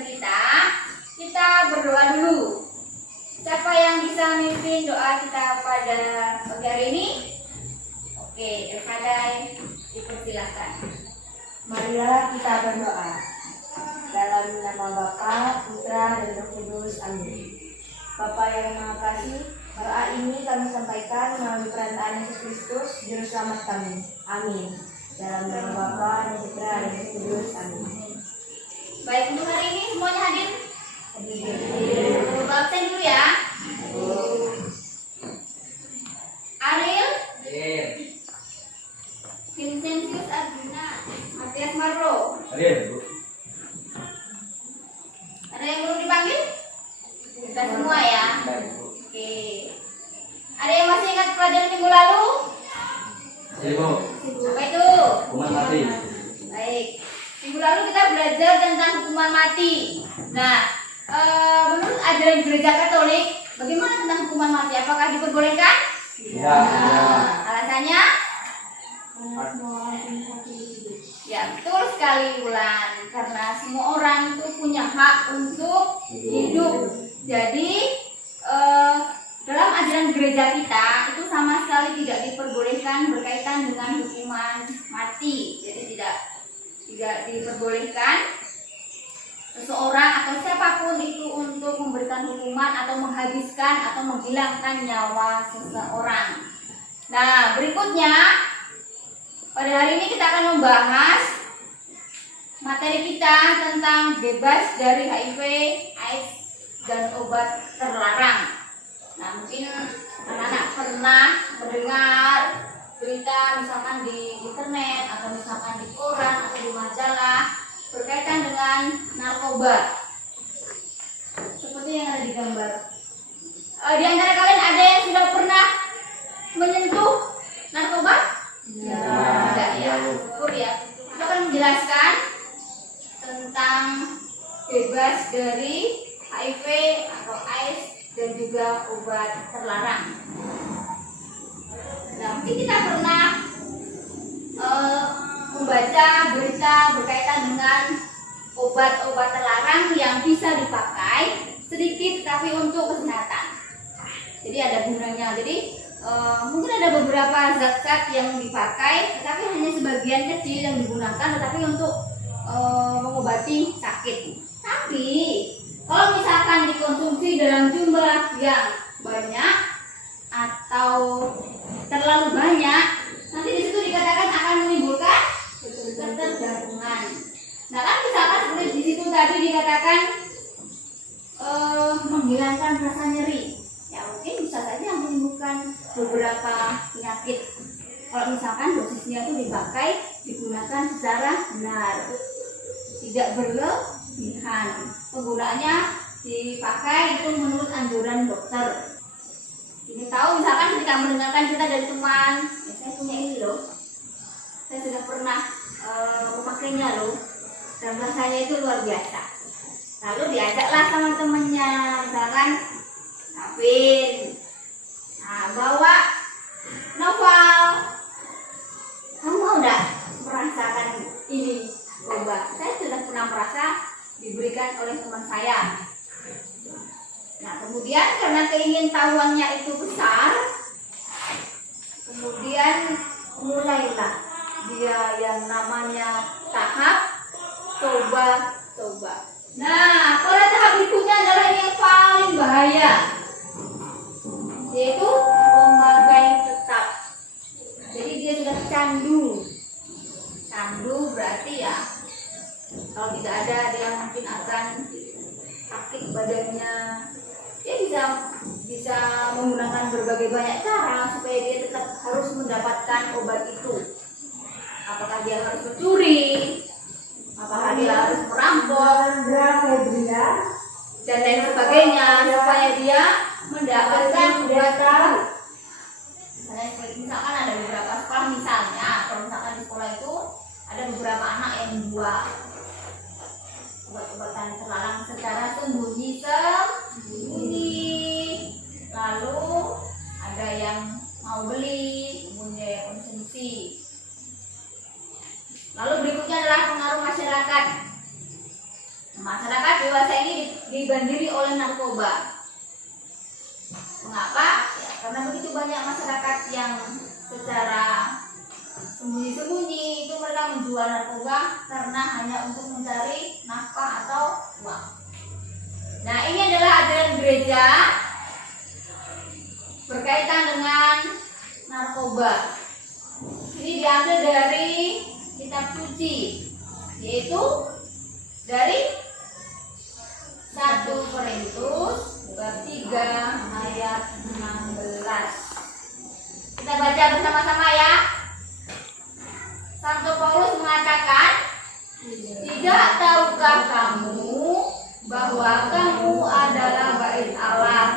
pelajaran kita berdoa dulu. Siapa yang bisa memimpin doa kita pada pagi hari ini? Oke, Elfadai, dipersilakan. Marilah kita berdoa. Dalam nama Bapa, Putra, dan Roh Kudus. Amin. Bapa yang Maha Kasih, doa ini kami sampaikan melalui perantaraan Yesus Kristus, Juru Selamat kami. Amin. Dalam nama Bapa, dan Putra, dan Roh Kudus. Amin. Baik, untuk hari ini semuanya hadir? Absen dulu ya. Ariel, Vincentius Arjuna, Matias Marlo. Ada yang belum dipanggil? Kita semua ya. Oke. Ada yang masih ingat pelajaran minggu lalu? Apa itu? Hukuman mati. Baik. Minggu lalu kita belajar tentang hukuman mati. Nah, menurut ajaran gereja Katolik, bagaimana tentang hukuman mati? Apakah diperbolehkan? Ya. Alasannya? Ya, betul sekali Wulan. Karena semua orang itu punya hak untuk hidup. Jadi, dalam ajaran gereja kita itu sama sekali tidak diperbolehkan berkaitan dengan hukuman mati. Jadi tidak diperbolehkan seseorang atau siapapun itu untuk memberikan hukuman atau menghabiskan atau menghilangkan nyawa seseorang. Nah, berikutnya pada hari ini kita akan membahas materi kita tentang bebas dari HIV, AIDS, dan obat terlarang. Nah, mungkin anak-anak pernah mendengar berita misalkan di internet atau misalkan di koran atau di majalah berkaitan dengan narkoba. Seperti yang ada di gambar. Di antara kalian ada yang sudah pernah menyentuh narkoba? Tidak ya. Syukur ya. Itu akan menjelaskan tentang bebas dari HIV atau AIDS dan juga obat terlarang. Nah, mungkin kita pernah membaca berita berkaitan dengan obat-obat terlarang yang bisa dipakai sedikit tapi untuk kesehatan. Jadi ada gunanya. Jadi mungkin ada beberapa zat-zat yang dipakai, tetapi hanya sebagian kecil yang digunakan, tetapi untuk mengobati sakit. Tapi kalau misalkan dikonsumsi dalam jumlah yang banyak atau terlalu banyak, nanti di situ dikatakan akan menimbulkan ketergantungan. Nah, kan misalkan seperti di situ tadi dikatakan menghilangkan rasa nyeri, ya mungkin bisa saja menimbulkan beberapa penyakit. Kalau misalkan dosisnya itu digunakan secara benar, tidak berlebihan. Penggunaannya dipakai itu menurut anjuran dokter. Ini tahu misalkan ketika mendengarkan cerita dari teman, ya, saya punya ini loh, saya sudah pernah memakainya loh, dan rasanya itu luar biasa. Lalu diajaklah sama temennya, misalkan Navin, nah, bawa Noval, kamu mau enggak merasakan ini obat? Saya sudah pernah merasa diberikan oleh teman saya. Nah, kemudian karena keingintahuannya itu besar, kemudian mulailah dia yang namanya tahap coba-coba. Nah, pada tahap berikutnya adalah yang paling bahaya, yaitu memakai tetap. Jadi dia sudah candu. Candu berarti ya, kalau tidak ada dia mungkin akan sakit badannya. Dia bisa menggunakan berbagai banyak cara supaya dia tetap harus mendapatkan obat itu. Apakah dia harus mencuri, apakah dia harus merampok, dan lain sebagainya supaya dia mendapatkan obat itu. Misalkan ada beberapa sekolah, misalnya kalau misalkan di sekolah itu ada beberapa anak yang membuat obat-obatan terlarang secara sembunyi-sembunyi. Lalu ada yang mau beli, kemudian konsumsi. Lalu berikutnya adalah pengaruh masyarakat. Masyarakat dewasa ini dibanjiri oleh narkoba. Mengapa? Ya, karena begitu banyak masyarakat yang secara sembunyi-sembunyi itu mereka menjual narkoba karena hanya untuk mencari nafkah atau uang. Nah, ini adalah ajaran gereja berkaitan dengan narkoba. Ini diambil dari kitab suci, yaitu dari 1 Korintus bab 3 ayat 16. Kita baca bersama-sama ya. Santo Paulus mengatakan, "Tidak tahukah kamu bahwa kamu adalah bait Allah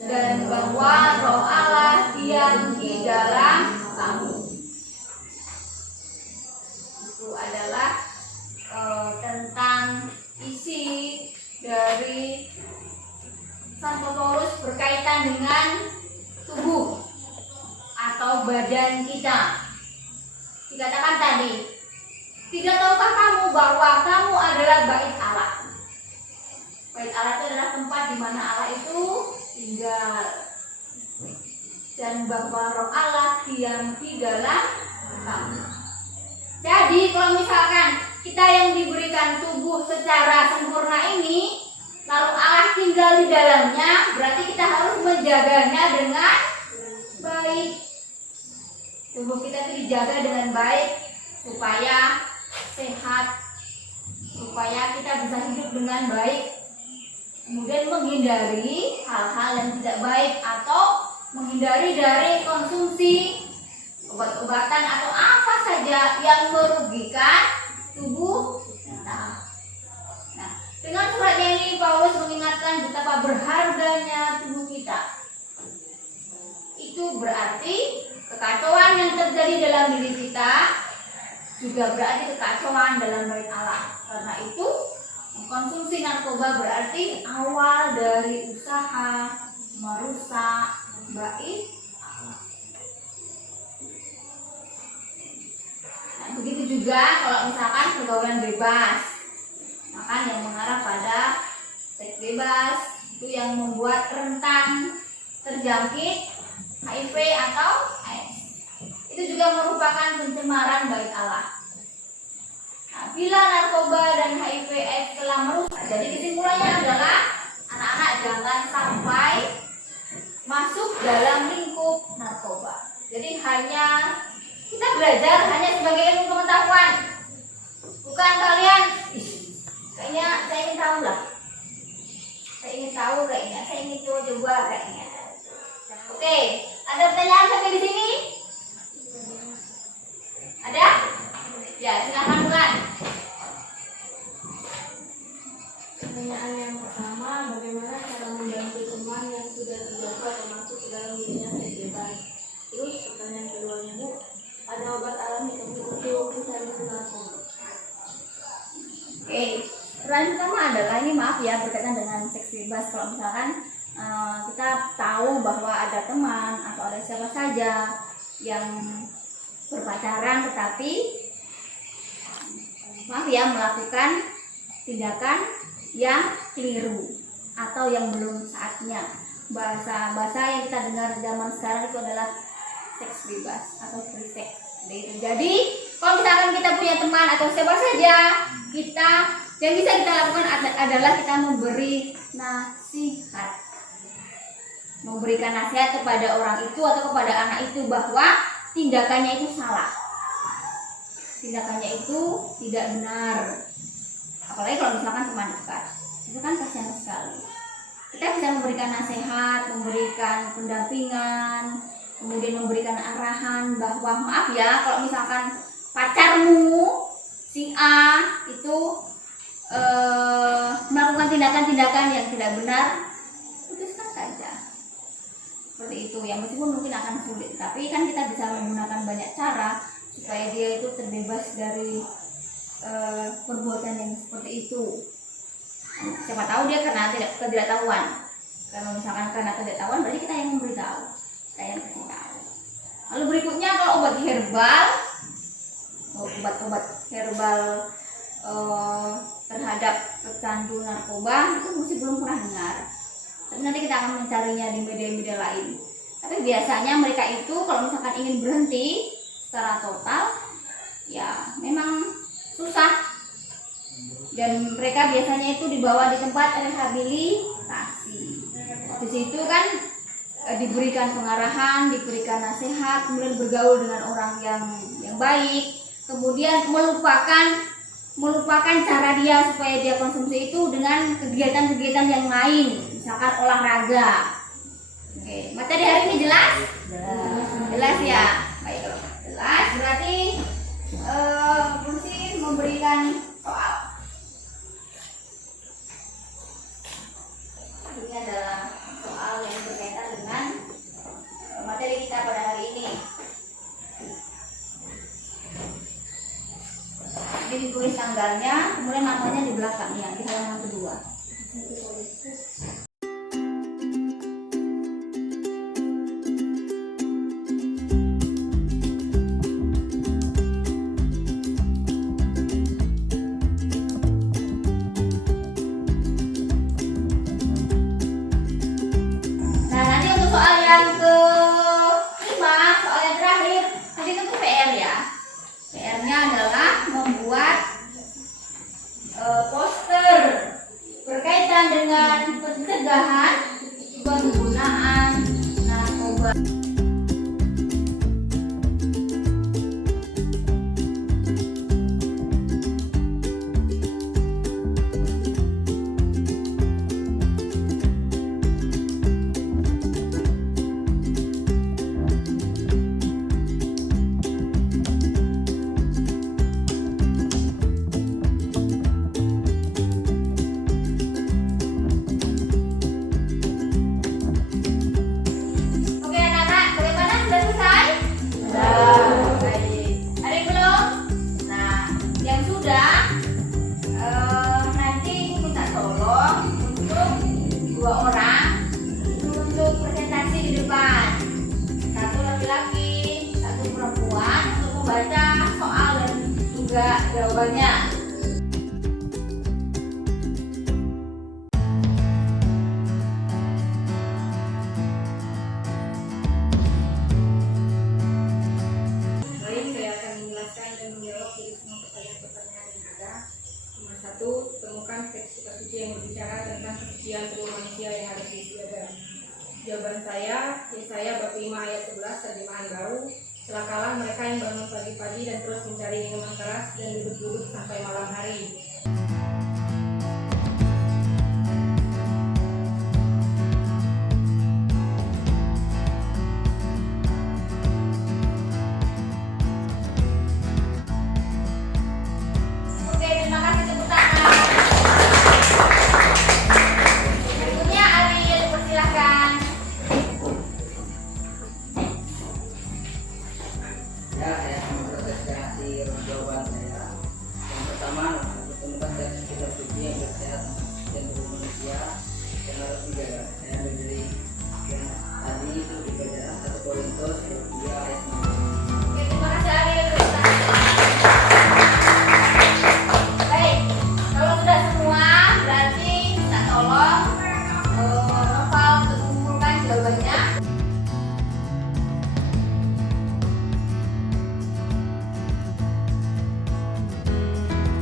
dan bahwa Roh Allah diam di dalam kamu?" Itu adalah tentang isi dari Santo Paulus berkaitan dengan tubuh atau badan kita. Dikatakan tadi, tidak tahukah kamu bahwa kamu adalah bait Allah? Bait Allah itu adalah tempat di mana Allah itu tinggal, dan bahwa Roh Allah diam di dalam kamu. Jadi kalau misalkan kita yang diberikan tubuh secara sempurna ini, lalu Allah tinggal di dalamnya, berarti kita harus menjaganya dengan baik. Tubuh kita itu dijaga dengan baik supaya sehat, supaya kita bisa hidup dengan baik, kemudian menghindari hal-hal yang tidak baik atau menghindari dari konsumsi obat-obatan atau apa saja yang merugikan tubuh kita. Nah, dengan suratnya ini Paulus mengingatkan betapa berharganya tubuh kita. Itu berarti kekacauan yang terjadi dalam diri kita juga berarti kekacauan dalam bait Allah. Karena itu mengkonsumsi narkoba berarti awal dari usaha merusak bait Allah. Nah, begitu juga kalau misalkan pergaulan bebas, maka yang mengarah pada seks bebas itu yang membuat rentan terjangkit HIV atau AIDS. Itu juga merupakan pencemaran bait Allah. Nah, bila narkoba dan HIV AIDS telah merusak, jadi kesimpulannya adalah anak-anak jangan sampai masuk dalam lingkup narkoba. Jadi kita belajar hanya sebagai ilmu pengetahuan, bukan kalian kayaknya saya ingin tahu lah, saya ingin tahu kayaknya, saya ingin coba kayaknya. Oke, ada pertanyaan sampai di sini? Ada? Ya, silakan Bulan. Pertanyaan yang pertama, bagaimana cara membantu teman yang sudah terjatuh atau masuk ke dalam dunia seks bebas? Terus pertanyaan keduanya, Bu, ada obat alami untuk mencari narkoba? Oke, pertanyaan pertama adalah ini maaf ya berkaitan dengan seks bebas. Kalau misalkan kita tahu bahwa ada teman atau ada siapa saja yang berpacaran tetapi maaf ya melakukan tindakan yang keliru atau yang belum saatnya. Bahasa yang kita dengar zaman sekarang itu adalah seks bebas atau free sex. Jadi kalau misalkan kita punya teman atau siapa saja, yang bisa kita lakukan adalah kita memberi nasihat, memberikan nasihat kepada orang itu atau kepada anak itu bahwa tindakannya itu salah, tindakannya itu tidak benar. Apalagi kalau misalkan teman dekat, itu kan kasihan sekali. Kita bisa memberikan nasihat, memberikan pendampingan, kemudian memberikan arahan bahwa maaf ya kalau misalkan pacarmu si A itu melakukan tindakan-tindakan yang tidak benar, putuskan saja. Seperti itu ya, meskipun mungkin akan sulit, tapi kan kita bisa menggunakan banyak cara supaya dia itu terbebas dari perbuatan yang seperti itu. Siapa tahu dia karena ketidaktahuan. Kalau misalkan karena ketidaktahuan berarti kita yang memberitahu, kita yang kasih tahu. Lalu berikutnya kalau obat herbal terhadap pecandu narkoba itu mesti belum pernah dengar. Tapi nanti kita akan mencarinya di media-media lain. Tapi biasanya mereka itu kalau misalkan ingin berhenti secara total, ya memang susah. Dan mereka biasanya itu dibawa di tempat rehabilitasi. Di situ kan diberikan pengarahan, diberikan nasihat, kemudian bergaul dengan orang yang baik, kemudian melupakan cara dia supaya dia konsumsi itu dengan kegiatan-kegiatan yang lain, misalkan olahraga. Oke, materi hari ini jelas? Jelas ya. Baik, kalau jelas berarti mesti memberikan soal. Ini adalah soal yang berkaitan dengan materi kita pada hari ini. Jadi ditulis tanggalnya, kemudian namanya di belakangnya di halaman kedua. Nah, nanti untuk soal yang kelima, soal yang terakhir, nanti itu PR ya. PR-nya adalah membuat poster berkaitan dengan pencegahan penggunaan narkoba. Oke anak-anak, bagaimana? Sudah selesai? Baik. Ada yang belum? Nah, yang sudah nanti minta tolong untuk 2 orang untuk presentasi di depan. 1 laki-laki, 1 perempuan untuk membaca soal dan juga jawabannya. Baik, saya akan menjelaskan dan menjawab dari semua pertanyaan-pertanyaan yang ada. Nomor 1, temukan teks kitab suci yang berbicara tentang kesucian tubuh manusia yang harus diisi Adam. Jawaban saya, Yesaya bab 5 ayat 11 terjemahan baru. Celakalah mereka yang bangun pagi-pagi dan terus mencari minuman keras dan duduk-duduk sampai malam hari. Oke, terima kasih tepuk tangan. Berikutnya Ariel, persilahkan. Ya, saya akan mempresentasi jawaban saya. Yang pertama, temukan teks kitab suci yang berbicara tentang kesucian tubuh manusia yang harus dijaga. Saya ambil dari yang tadi itu dibaca 1 Korintus ayat 3 ayat 6. Oke, terima kasih Ariel. Tepuk tangan. Baik, kalau sudah semua berarti minta tolong Noval untuk mengumpulkan jawabannya.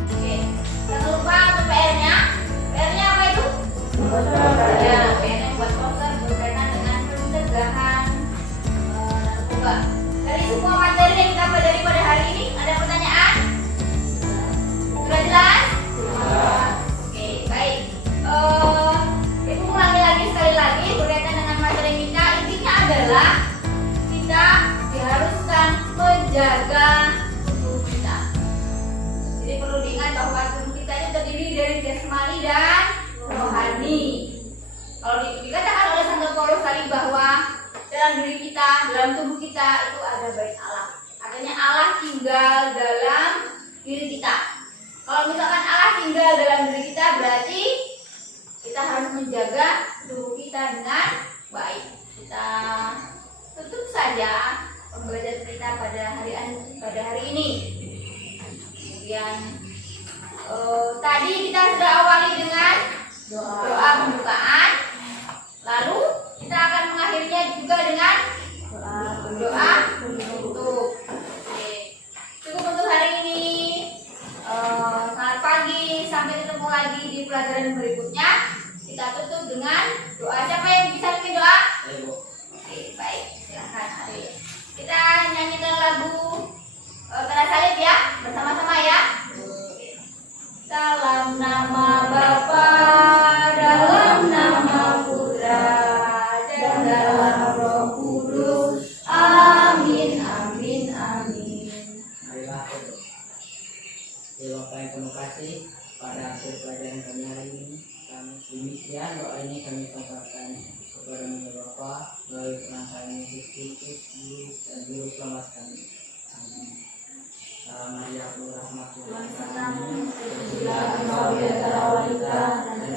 Oke, jangan lupa untuk PR-nya. PR-nya apa itu? Ya, PR-nya buat poster berkaitan dengan pencegahan narkoba. Dari semua materi yang kita pelajari pada hari ini, ada pertanyaan? Sudah jelas? Oke, baik. Ibu ulangi lagi sekali lagi berkaitan dengan materi kita. Intinya adalah kita diharuskan menjaga tubuh kita. Jadi perlu diingat bahwa tubuh kita itu terdiri dari jasmani dan rohani. Kalau dikatakan oleh Santo Paulus tadi bahwa dalam diri kita, dalam tubuh kita itu ada bait Allah. Artinya Allah tinggal dalam diri kita. Kalau misalkan Allah tinggal dalam diri kita, berarti kita harus menjaga tubuh kita dengan baik. Kita tutup saja pembelajaran kita pada hari ini. Kemudian Tadi kita sudah awali dengan doa pembukaan, lalu kita akan mengakhirinya juga dengan doa penutup. Oke. Cukup untuk hari ini. Selamat pagi, sampai ketemu lagi di pelajaran berikutnya. Kita tutup dengan doa. Siapa yang bisa bikin doa? Oke, baik, silahkan Ari. Kita nyanyikan lagu Tanda Salib ya, bersama-sama ya. Dalam nama Bapa, dalam nama Putra, dan dalam Roh Kudus. Amin, amin, amin. Marilah berdoa. Ya Bapa yang penuh kasih, pada akhir pelajaran kami hari ini, kami demikian doa ini kami sampaikan kepada Bapa melalui penantangan Yesus Kristus, Guru dan Juru Selamat kami. Amin. Salam Maria, penuh rahmat Tuhan. Terpujilah engkau di antara wanita, dan